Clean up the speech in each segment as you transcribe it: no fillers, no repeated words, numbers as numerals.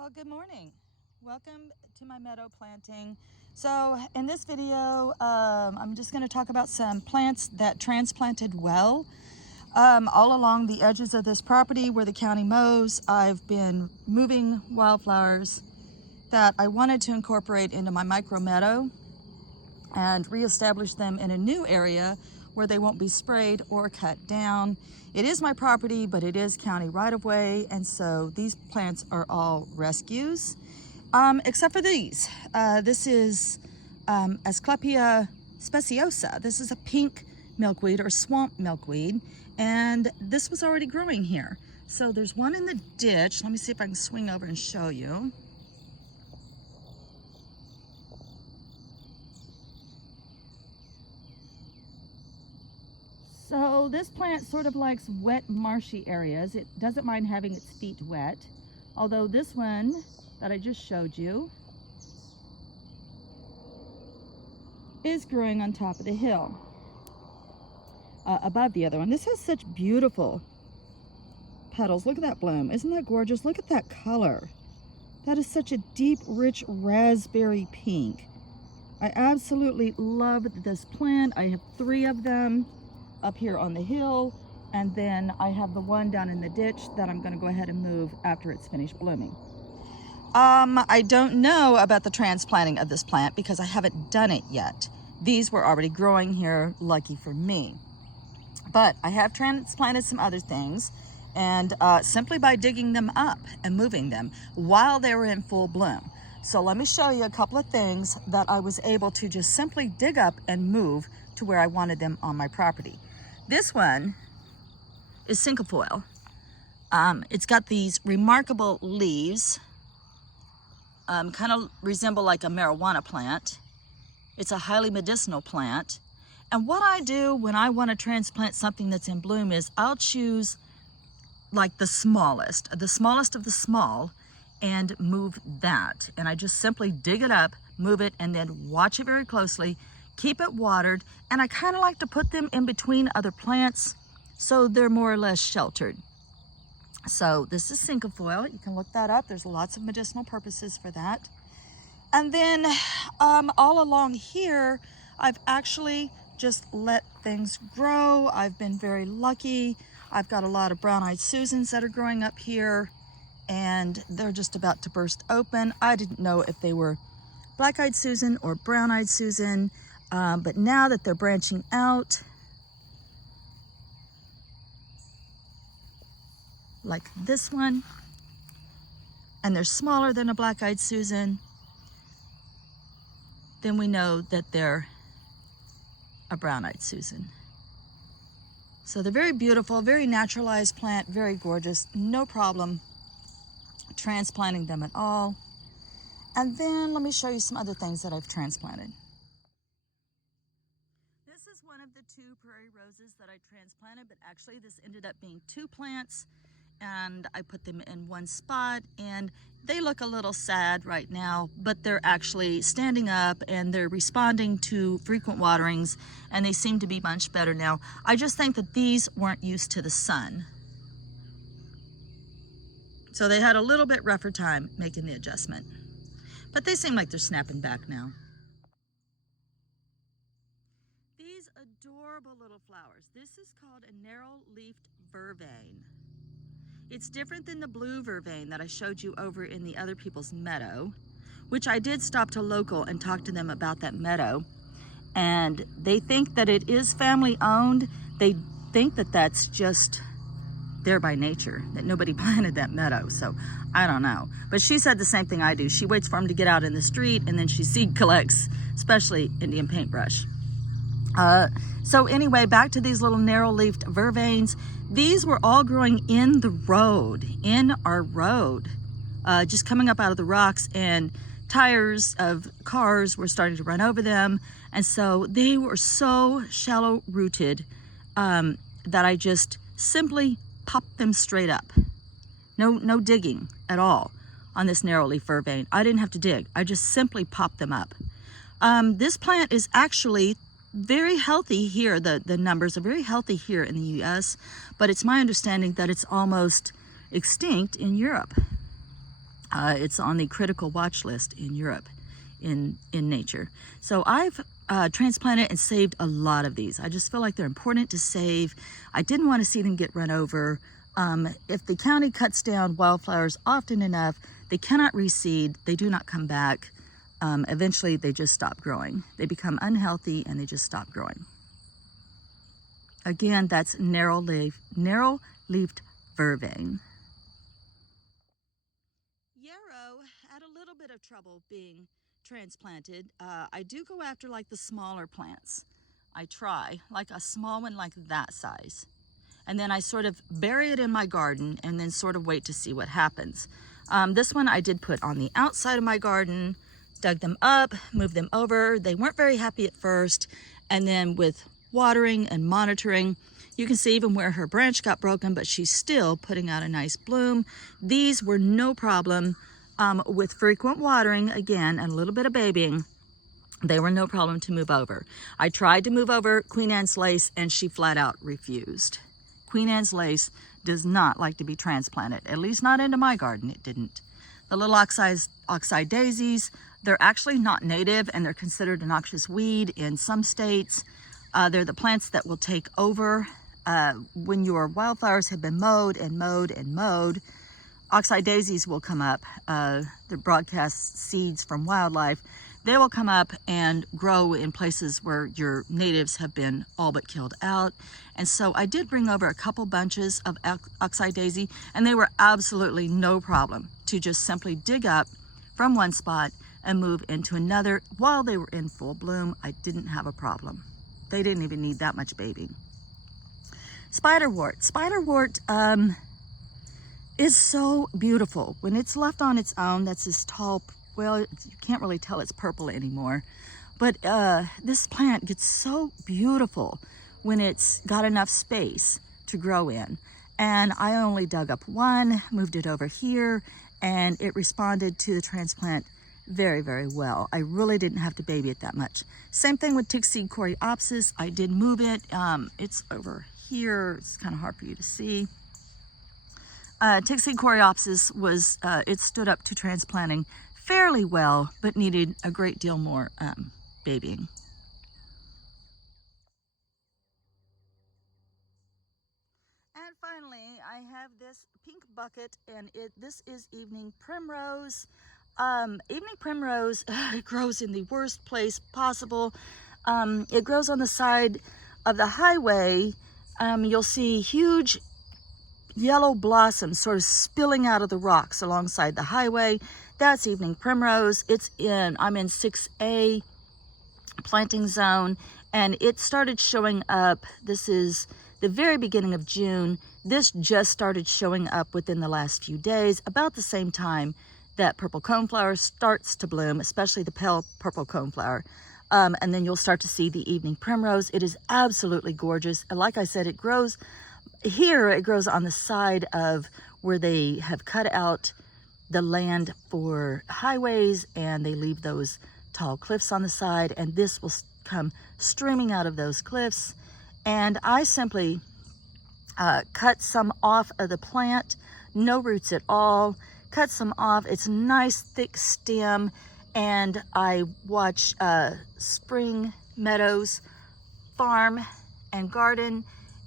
Well, good morning. Welcome to my meadow planting. So in this video, I'm just going to talk about some plants that transplanted well. All along the edges of this property where the county mows, I've been moving wildflowers that I wanted to incorporate into my micro meadow and reestablish them in a new area where they won't be sprayed or cut down. It is my property, but it is county right-of-way, and so these plants are all rescues, except for these. This is Escalapia Speciosa. This is a pink milkweed or swamp milkweed, and this was already growing here. So there's one in the ditch. Let me see if I can swing over and show you. So this plant sort of likes wet, marshy areas. It doesn't mind having its feet wet. Although this one that I just showed you is growing on top of the hill, above the other one. This has such beautiful petals. Look at that bloom. Isn't that gorgeous? Look at that color. That is such a deep, rich raspberry pink. I absolutely love this plant. I have 3 of them up here on the hill, and then I have the one down in the ditch that I'm going to go ahead and move after it's finished blooming. I don't know about the transplanting of this plant because I haven't done it yet. These were already growing here, lucky for me. But I have transplanted some other things, and simply by digging them up and moving them while they were in full bloom. So let me show you a couple of things that I was able to just simply dig up and move to where I wanted them on my property. This one is Cinco Foil. It's got these remarkable leaves, kind of resemble like a marijuana plant. It's a highly medicinal plant. And what I do when I want to transplant something that's in bloom is I'll choose like the smallest of the small, and move that. And I just simply dig it up, move it, and then watch it very closely. Keep it watered, and I kind of like to put them in between other plants so they're more or less sheltered. So this is Cinco Foil. You can look that up. There's lots of medicinal purposes for that. And then all along here, I've actually just let things grow. I've been very lucky. I've got a lot of brown-eyed Susans that are growing up here, and they're just about to burst open. I didn't know if they were black-eyed Susan or brown-eyed Susan. But now that they're branching out, like this one, and they're smaller than a black-eyed Susan, then we know that they're a brown-eyed Susan. So they're very beautiful, very naturalized plant, very gorgeous, no problem transplanting them at all. And then let me show you some other things that I've transplanted. This is one of the 2 Prairie Roses that I transplanted, but actually this ended up being 2 plants, and I put them in one spot, and they look a little sad right now, but they're actually standing up and they're responding to frequent waterings, and they seem to be much better now. I just think that these weren't used to the sun, so they had a little bit rougher time making the adjustment, but they seem like they're snapping back now. Adorable little flowers. This is called a narrow-leafed vervain. It's different than the blue vervain that I showed you over in the other people's meadow, which I did stop to local and talk to them about that meadow, and they think that it is family owned. They think that that's just there by nature, that nobody planted that meadow, so I don't know. But she said the same thing I do. She waits for them to get out in the street, and then she seed collects, especially Indian paintbrush. So anyway, back to these little narrow-leafed vervains. These were all growing in the road, in our road, just coming up out of the rocks, and tires of cars were starting to run over them. And so they were so shallow rooted that I just simply popped them straight up. No digging at all on this narrow-leaf vervain. I didn't have to dig. I just simply popped them up. This plant is actually very healthy here. The numbers are very healthy here in the US, but it's my understanding that it's almost extinct in Europe. It's on the critical watch list in Europe in nature. So I've transplanted and saved a lot of these. I just feel like they're important to save. I didn't want to see them get run over. If the county cuts down wildflowers often enough, they cannot reseed, they do not come back. Eventually they just stop growing. They become unhealthy and they just stop growing. Again, that's narrow-leafed vervain. Yarrow had a little bit of trouble being transplanted. I do go after like the smaller plants. I try like a small one like that size. And then I sort of bury it in my garden and then sort of wait to see what happens. This one I did put on the outside of my garden, dug them up, moved them over. They weren't very happy at first. And then with watering and monitoring, you can see even where her branch got broken, but she's still putting out a nice bloom. These were no problem with frequent watering, again, and a little bit of babying. They were no problem to move over. I tried to move over Queen Anne's lace and she flat out refused. Queen Anne's lace does not like to be transplanted, at least not into my garden, it didn't. The little oxeye daisies, they're actually not native and they're considered a noxious weed in some states. They're the plants that will take over when your wildflowers have been mowed and mowed and mowed. Oxeye daisies will come up. They're broadcast seeds from wildlife. They will come up and grow in places where your natives have been all but killed out. And so I did bring over a couple bunches of oxeye daisy, and they were absolutely no problem to just simply dig up from one spot and move into another. While they were in full bloom, I didn't have a problem. They didn't even need that much babying. Spiderwort. Spiderwort is so beautiful. When it's left on its own, that's this tall, well, you can't really tell it's purple anymore, but this plant gets so beautiful when it's got enough space to grow in. And I only dug up one, moved it over here, and it responded to the transplant very, very well. I really didn't have to baby it that much. Same thing with Tickseed coreopsis. I did move it. It's over here. It's kind of hard for you to see. Tickseed coreopsis was, it stood up to transplanting fairly well, but needed a great deal more babying. And finally, I have this pink bucket, and this is Evening Primrose. Evening Primrose grows in the worst place possible. It grows on the side of the highway. You'll see huge yellow blossoms sort of spilling out of the rocks alongside the highway. That's Evening Primrose. I'm in 6A planting zone, and it started showing up. This is the very beginning of June. This just started showing up within the last few days, about the same time that purple coneflower starts to bloom, especially the pale purple coneflower. And then you'll start to see the Evening Primrose. It is absolutely gorgeous. And like I said, it grows here. It grows on the side of where they have cut out the land for highways, and they leave those tall cliffs on the side, and this will come streaming out of those cliffs. And I simply cut some off of the plant, no roots at all, cut some off. It's a nice thick stem, and I watch Spring Meadows Farm and Garden,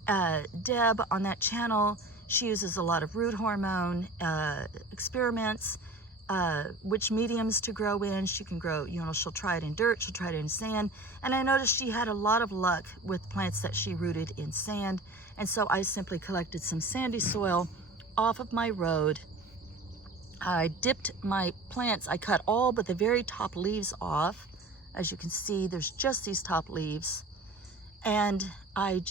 Deb on that channel. She uses a lot of root hormone experiments, which mediums to grow in. She can grow, she'll try it in dirt, she'll try it in sand. And I noticed she had a lot of luck with plants that she rooted in sand. And so I simply collected some sandy soil off of my road. I dipped my plants. I cut all but the very top leaves off. As you can see, there's just these top leaves. And I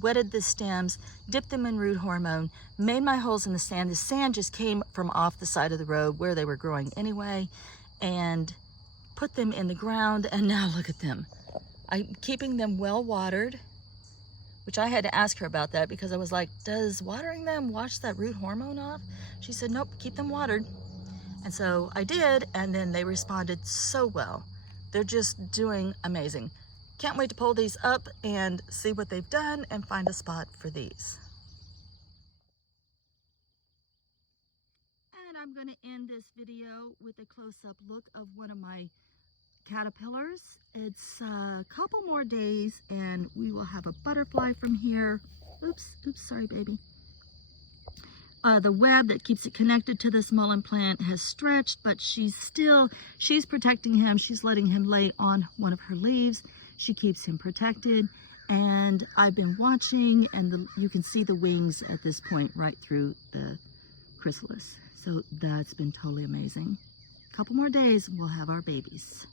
wetted the stems, dipped them in root hormone, made my holes in the sand. The sand just came from off the side of the road where they were growing anyway, and put them in the ground. And now look at them. I'm keeping them well watered, which I had to ask her about that, because I was like, does watering them wash that root hormone off? She said, nope, keep them watered. And so I did, and then they responded so well. They're just doing amazing. Can't wait to pull these up and see what they've done and find a spot for these. And I'm going to end this video with a close-up look of one of my caterpillars. It's a couple more days and we will have a butterfly from here. Oops, sorry, baby. The web that keeps it connected to this mullein plant has stretched, but she's protecting him. She's letting him lay on one of her leaves. She keeps him protected. And I've been watching, and you can see the wings at this point right through the chrysalis. So that's been totally amazing. A couple more days and we'll have our babies.